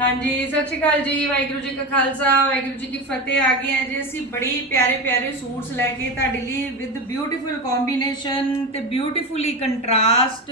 ਹਾਂਜੀ, ਸਤਿ ਸ਼੍ਰੀ ਅਕਾਲ ਜੀ, ਵਾਹਿਗੁਰੂ ਜੀ ਕਾ ਖਾਲਸਾ, ਵਾਹਿਗੁਰੂ ਜੀ ਕੀ ਫਤਿਹ। ਆ ਗਏ ਹਾਂ ਜੀ ਅਸੀਂ ਬੜੀ ਪਿਆਰੇ ਪਿਆਰੇ ਸੂਟਸ ਲੈ ਕੇ ਤੁਹਾਡੇ ਲਈ ਵਿਦ ਬਿਊਟੀਫੁਲ ਕੰਬੀਨੇਸ਼ਨ ਤੇ ਬਿਊਟੀਫੁਲੀ ਕੰਟਰਾਸਟ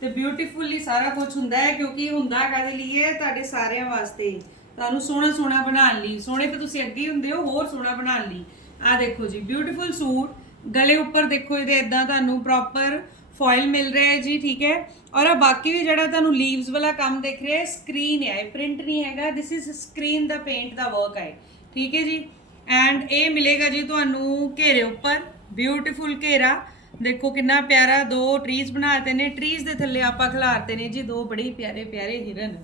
ਤੇ ਬਿਊਟੀਫੁਲੀ ਸਾਰਾ ਕੁਝ ਹੁੰਦਾ ਹੈ, ਕਿਉਂਕਿ ਇਹ ਹੁੰਦਾ ਕਾਦੇ ਲਈ ਹੈ? ਤੁਹਾਡੇ ਸਾਰਿਆਂ ਵਾਸਤੇ। ਤੁਹਾਨੂੰ ਸੋਹਣਾ ਸੋਹਣਾ ਬਣਾਉਣ ਲਈ। ਸੋਹਣੇ ਤਾਂ ਤੁਸੀਂ ਅੱਗੇ ਹੀ ਹੁੰਦੇ ਹੋ, ਹੋਰ ਸੋਹਣਾ ਬਣਾਉਣ ਲਈ। ਆ ਦੇਖੋ ਜੀ ਬਿਊਟੀਫੁਲ ਸੂਟ। ਗਲੇ ਉੱਪਰ ਦੇਖੋ ਇਹਦੇ ਇਦਾਂ ਤੁਹਾਨੂੰ ਪ੍ਰੋਪਰ ਫੋਇਲ ਮਿਲ ਰਿਹਾ ਹੈ ਜੀ, ਠੀਕ ਹੈ। ਔਰ ਆ ਬਾਕੀ ਵੀ ਜਿਹੜਾ ਤੁਹਾਨੂੰ ਲੀਵਸ ਵਾਲਾ ਕੰਮ ਦੇਖ ਰਿਹਾ ਹੈ ਸਕਰੀਨ ਹੈ ਪ੍ਰਿੰਟ ਨਹੀਂ ਹੈਗਾ। ਥਿਸ ਇਜ਼ ਸਕਰੀਨ ਦਾ ਪੇਂਟ ਦਾ ਵਰਕ ਹੈ। ਠੀਕ ਹੈ ਜੀ? ਐਂਡ ਇਹ ਮਿਲੇਗਾ ਜੀ ਤੁਹਾਨੂੰ ਘੇਰੇ ਉੱਪਰ ਬਿਊਟੀਫੁਲ ਘੇਰਾ। ਦੇਖੋ ਕਿੰਨਾ ਪਿਆਰਾ, ਦੋ ਟਰੀਜ਼ ਬਣਾਤੇ ਨੇ। ਟਰੀਜ਼ ਦੇ ਥੱਲੇ ਆਪਾਂ ਖਿਲਾਰਤੇ ਨੇ ਜੀ, ਦੋ ਬੜੇ ਪਿਆਰੇ ਪਿਆਰੇ ਹਿਰਨ।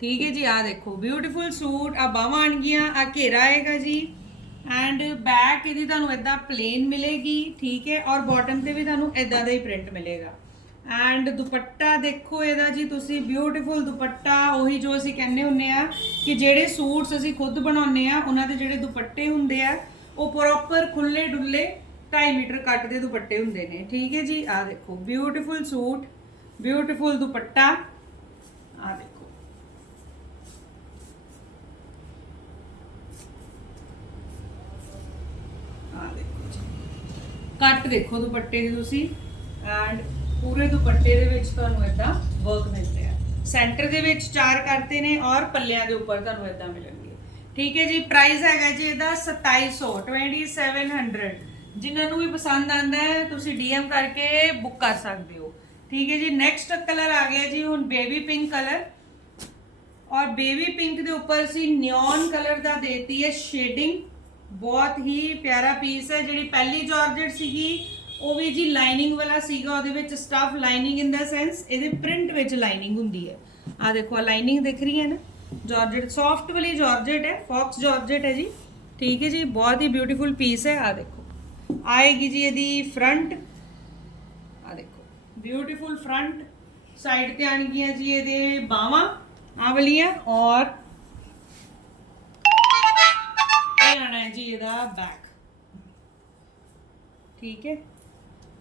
ਠੀਕ ਹੈ ਜੀ? ਆ ਦੇਖੋ ਬਿਊਟੀਫੁਲ ਸੂਟ ਆ ਬਾਹਾਂ ਆਣਗੀਆਂ ਆ ਘੇਰਾ ਆਏਗਾ ਜੀ। ਐਂਡ ਬੈਕ ਇਹਦੀ ਤੁਹਾਨੂੰ ਇਦਾਂ ਪਲੇਨ ਮਿਲੇਗੀ, ਠੀਕ ਹੈ? ਔਰ ਬਾਟਮ ਤੇ ਵੀ ਤੁਹਾਨੂੰ ਇਦਾਂ ਦਾ ਹੀ ਪ੍ਰਿੰਟ ਮਿਲੇਗਾ। ਐਂਡ ਦੁਪੱਟਾ ਦੇਖੋ ਇਹਦਾ ਜੀ, ਤੁਸੀਂ ਬਿਊਟੀਫੁਲ ਦੁਪੱਟਾ, ਉਹੀ ਜੋ ਅਸੀਂ ਕਹਿੰਦੇ ਹੁੰਨੇ ਆ ਕਿ ਜਿਹੜੇ ਸੂਟਸ ਅਸੀਂ ਖੁਦ ਬਣਾਉਂਦੇ ਆ, ਉਹਨਾਂ ਦੇ ਜਿਹੜੇ ਦੁਪੱਟੇ ਹੁੰਦੇ ਆ, ਉਹ ਪ੍ਰੋਪਰ ਖੁੱਲੇ ਡੁੱਲੇ 2.5 ਮੀਟਰ ਕੱਟ ਦੇ ਦੁਪੱਟੇ ਹੁੰਦੇ ਨੇ। ਠੀਕ ਹੈ ਜੀ? ਆ ਦੇਖੋ ਬਿਊਟੀਫੁਲ ਸੂਟ ਬਿਊਟੀਫੁਲ ਦੁਪੱਟਾ ਆ ਦੇਖੋ ਆ ਦੇਖੋ ਜੀ ਕੱਟ ਦੇਖੋ ਦੁਪੱਟੇ ਦੇ ਤੁਸੀਂ। ਐਂਡ ਪੂਰੇ ਦੁਪੱਟੇ ਦੇ ਵਿੱਚ ਤੁਹਾਨੂੰ ਇਦਾਂ ਵਰਕ ਮਿਲ ਰਿਹਾ। ਸੈਂਟਰ ਦੇ ਵਿੱਚ ਚਾਰ ਕਰਤੇ ਨੇ ਔਰ ਪੱਲਿਆਂ ਦੇ ਉੱਪਰ ਤੁਹਾਨੂੰ ਇਦਾਂ ਮਿਲਣਗੇ। ਠੀਕ ਹੈ ਜੀ ਪ੍ਰਾਈਸ ਹੈਗਾ ਜੀ ਇਹਦਾ 2700 2700 ਜਿਨ੍ਹਾਂ ਨੂੰ ਵੀ ਪਸੰਦ ਆਂਦਾ ਹੈ, ਤੁਸੀਂ ਡੀਐਮ ਕਰਕੇ ਬੁੱਕ ਕਰ ਸਕਦੇ ਹੋ। ਠੀਕ ਹੈ ਜੀ ਨੈਕਸਟ ਕਲਰ ਆ ਗਿਆ ਜੀ ਹੁਣ ਬੇਬੀ ਪਿੰਕ ਕਲਰ ਔਰ ਬੇਬੀ ਪਿੰਕ ਦੇ ਉੱਪਰ ਅਸੀਂ ਨਿਓਨ ਕਲਰ ਦਾ ਦੇਤੀ ਹੈ ਸ਼ੇਡਿੰਗ ਬਹੁਤ ਹੀ ਪਿਆਰਾ ਪੀਸ ਹੈ, ਜਿਹੜੀ ਪਹਿਲੀ ਜਾਰਜਟ ਸੀਗੀ, ਉਹ ਵੀ ਜੀ ਲਾਈਨਿੰਗ ਵਾਲਾ ਸੀਗਾ, ਉਹਦੇ ਵਿੱਚ stuff lining in the sense ਇਹਦੇ ਪ੍ਰਿੰਟ ਵਿੱਚ ਲਾਈਨਿੰਗ ਹੁੰਦੀ ਹੈ। ਆ ਦੇਖੋ ਆ ਲਾਈਨਿੰਗ ਦਿਖ ਰਹੀ ਹੈ ਨਾ? ਜਾਰਜਟ ਸੌਫਟ ਵਾਲੀ ਜਾਰਜਟ ਹੈ ਫੌਕਸ ਜਾਰਜਟ ਹੈ ਜੀ। ਠੀਕ ਹੈ ਜੀ, ਬਹੁਤ ਹੀ ਬਿਊਟੀਫੁਲ ਪੀਸ ਹੈ ਆ ਦੇਖੋ। ਆਏਗੀ ਜੀ ਇਹਦੀ ਫਰੰਟ ਆ ਦੇਖੋ ਬਿਊਟੀਫੁਲ ਫਰੰਟ ਸਾਈਡ ਤੇ ਆਣਗੀਆਂ ਜੀ ਇਹਦੇ ਬਾਹਾਂ ਆ ਵਾਲੀਆਂ ਔਰ ਹੈ ਜੀ ਇਹਦਾ ਬੈਕ ਠੀਕ ਹੈ?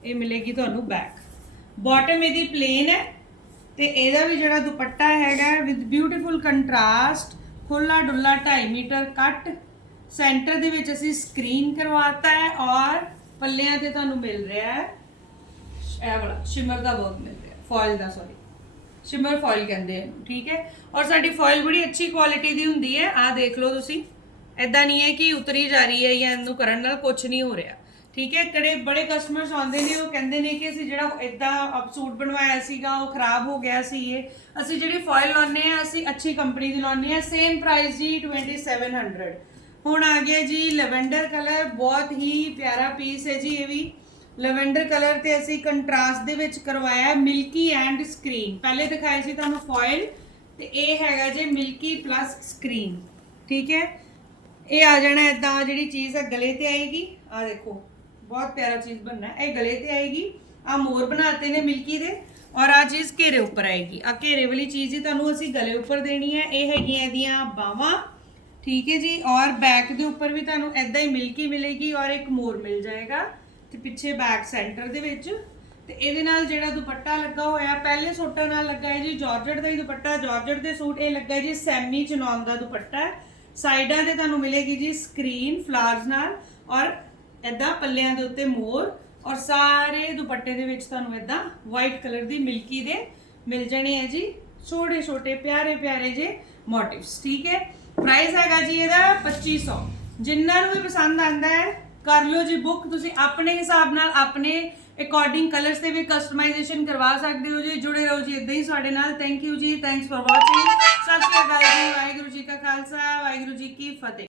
ਇਹ ਮਿਲੇਗੀ ਤੁਹਾਨੂੰ ਬੈਕ ਬਾਟਮ ਇਹਦੀ ਪਲੇਨ ਹੈ ਤੇ ਇਹਦਾ ਵੀ ਜਿਹੜਾ ਦੁਪੱਟਾ ਹੈਗਾ ਵਿਦ ਬਿਊਟੀਫੁਲ ਕੰਟਰਾਸਟ ਖੁੱਲਾ ਡੁੱਲਾ 2.5 ਮੀਟਰ ਕੱਟ ਸੈਂਟਰ ਦੇ ਵਿੱਚ ਅਸੀਂ ਸਕਰੀਨ ਕਰਵਾਤਾ ਹੈ ਔਰ ਪੱਲਿਆਂ ਤੇ ਤੁਹਾਨੂੰ ਮਿਲ ਰਿਹਾ ਹੈ। ਇਹ ਵਾਲਾ ਸ਼ਿਮਰ ਦਾ ਵਰਕ ਮਿਲ ਰਿਹਾ ਫੋਇਲ ਦਾ ਸੌਰੀ ਸ਼ਿਮਰ ਫੋਇਲ ਕਹਿੰਦੇ ਆ ਇਹਨੂੰ, ਠੀਕ ਹੈ? ਔਰ ਸਾਡੀ ਫੋਇਲ ਬੜੀ ਅੱਛੀ ਕੁਆਲਿਟੀ ਦੀ ਹੁੰਦੀ ਹੈ। ਆਹ ਦੇਖ ਲਓ ਤੁਸੀਂ। ਐਦਾਂ ਨਹੀਂ ਹੈ ਕਿ ਉਤਰੀ ਜਾ ਰਹੀ ਹੈ ਜਾਂ ਇਹਨੂੰ ਕਰਨ ਨਾਲ ਕੁਝ ਨਹੀਂ ਹੋ ਰਿਹਾ। ਠੀਕ ਹੈ, ਕਿਹੜੇ ਬੜੇ ਕਸਟਮਰਸ ਆਉਂਦੇ ਨੇ, ਉਹ ਕਹਿੰਦੇ ਨੇ ਕਿ ਅਸੀਂ ਜਿਹੜਾ ਇਦਾਂ ਸੂਟ ਬਣਵਾਇਆ ਸੀਗਾ, ਉਹ ਖਰਾਬ ਹੋ ਗਿਆ ਸੀ ਇਹ। ਅਸੀਂ ਜਿਹੜੀ ਫੋਇਲ ਲਾਉਂਦੇ ਆ ਅਸੀਂ ਅੱਛੀ ਕੰਪਨੀ ਦੀ ਲਾਉਂਦੇ ਆ ਸੇਮ ਪ੍ਰਾਈਸ ਜੀ 2700 ਹੁਣ ਆ ਗਿਆ ਜੀ ਲਵੈਂਡਰ ਕਲਰ ਬਹੁਤ ਹੀ ਪਿਆਰਾ ਪੀਸ ਹੈ ਜੀ ਇਹ ਵੀ। ਲਵੈਂਡਰ ਕਲਰ ਤੇ ਅਸੀਂ ਕੰਟਰਾਸਟ ਦੇ ਵਿੱਚ ਕਰਵਾਇਆ ਮਿਲਕੀ ਐਂਡ ਸਕਰੀਨ ਪਹਿਲੇ ਦਿਖਾਏ ਸੀ ਤੁਹਾਨੂੰ ਫੋਇਲ ਤੇ ਇਹ ਹੈਗਾ ਜੀ ਮਿਲਕੀ ਪਲੱਸ ਸਕਰੀਨ ਠੀਕ ਹੈ ਇਹ ਆ ਜਾਣਾ ਇਦਾਂ ਜਿਹੜੀ ਚੀਜ਼ ਹੈ ਗਲੇ ਤੇ ਆਏਗੀ। ਆ ਦੇਖੋ, ਬਹੁਤ ਪਿਆਰਾ ਚੀਜ਼ ਬਣਨਾ ਇਹ ਗਲੇ ਤੇ ਆਏਗੀ। ਆ ਮੋਰ ਬਣਾਤੇ ਨੇ ਮਿਲਕੀ ਦੇ ਔਰ ਆ ਚੀਜ਼ ਘੇਰੇ ਉੱਪਰ ਆਏਗੀ। ਆ ਘੇਰੇ ਵਾਲੀ ਚੀਜ਼ ਹੀ ਤੁਹਾਨੂੰ ਅਸੀਂ ਗਲੇ ਉੱਪਰ ਦੇਣੀ ਹੈ। ਇਹ ਹੈਗੀਆਂ ਇਹਦੀਆਂ ਬਾਹਾਂ। ਠੀਕ ਹੈ ਜੀ? ਔਰ ਬੈਕ ਦੇ ਉੱਪਰ ਵੀ ਤੁਹਾਨੂੰ ਐਦਾਂ ਹੀ ਮਿਲਕੀ ਮਿਲੇਗੀ ਔਰ ਇੱਕ ਮੋਰ ਮਿਲ ਜਾਏਗਾ। ਤੇ ਪਿੱਛੇ ਬੈਕ ਸੈਂਟਰ ਦੇ ਵਿੱਚ। ਤੇ ਇਹਦੇ ਨਾਲ ਜਿਹੜਾ ਦੁਪੱਟਾ ਲੱਗਾ ਹੋਇਆ, ਪਹਿਲੇ ਸੂਟਾਂ ਨਾਲ ਲੱਗਾ ਹੈ ਜੀ ਜਾਰਜਟ ਦਾ ਹੀ ਦੁਪੱਟਾ। ਜਾਰਜਟ ਦੇ ਸੂਟ ਇਹ ਲੱਗਾ ਜੀ ਸੈਮੀ ਚਨੌਨ ਦਾ ਦੁਪੱਟਾ। ਹੈ ਸਾਈਡਾਂ ਤੇ ਤੁਹਾਨੂੰ ਮਿਲੇਗੀ ਜੀ ਸਕਰੀਨ ਫਲਾਰਸ ਨਾਲ ਔਰ ਐਦਾਂ ਪੱਲਿਆਂ ਦੇ ਉੱਤੇ ਮੋਰ ਔਰ ਸਾਰੇ ਦੁਪੱਟੇ ਦੇ ਵਿੱਚ ਤੁਹਾਨੂੰ ਐਦਾਂ ਵਾਈਟ ਕਲਰ ਦੀ ਮਿਲਕੀ ਦੇ ਮਿਲ ਜਾਣੇ ਹੈ ਜੀ। ਛੋਟੇ ਛੋਟੇ, ਪਿਆਰੇ ਪਿਆਰੇ ਜੇ ਮੋਟਿਵਸ ਠੀਕ ਹੈ? ਪ੍ਰਾਈਸ ਹੈਗਾ ਜੀ ਇਹਦਾ 2500 ਜਿੰਨਾਂ ਨੂੰ ਵੀ ਪਸੰਦ ਆਂਦਾ ਹੈ, ਕਰ ਲਓ ਜੀ ਬੁੱਕ ਤੁਸੀਂ ਆਪਣੇ ਹਿਸਾਬ ਨਾਲ ਆਪਣੇ ਅਕੋਰਡਿੰਗ ਕਲਰਸ ਤੇ ਵੀ ਕਸਟਮਾਈਜ਼ੇਸ਼ਨ ਕਰਵਾ ਸਕਦੇ ਹੋ ਜੀ। ਜੁੜੇ ਰਹੋ ਜੀ ਇਦਾਂ ਹੀ ਸਾਡੇ ਨਾਲ। ਥੈਂਕ ਯੂ ਜੀ। ਥੈਂਕਸ ਫॉर ਵਾਚਿੰਗ ਸਤਿ ਸ਼੍ਰੀ ਅਕਾਲ ਜੀ। ਵਾਹਿਗੁਰੂ ਜੀ ਕਾ ਖਾਲਸਾ। ਵਾਹਿਗੁਰੂ ਜੀ ਕੀ ਫਤਿਹ।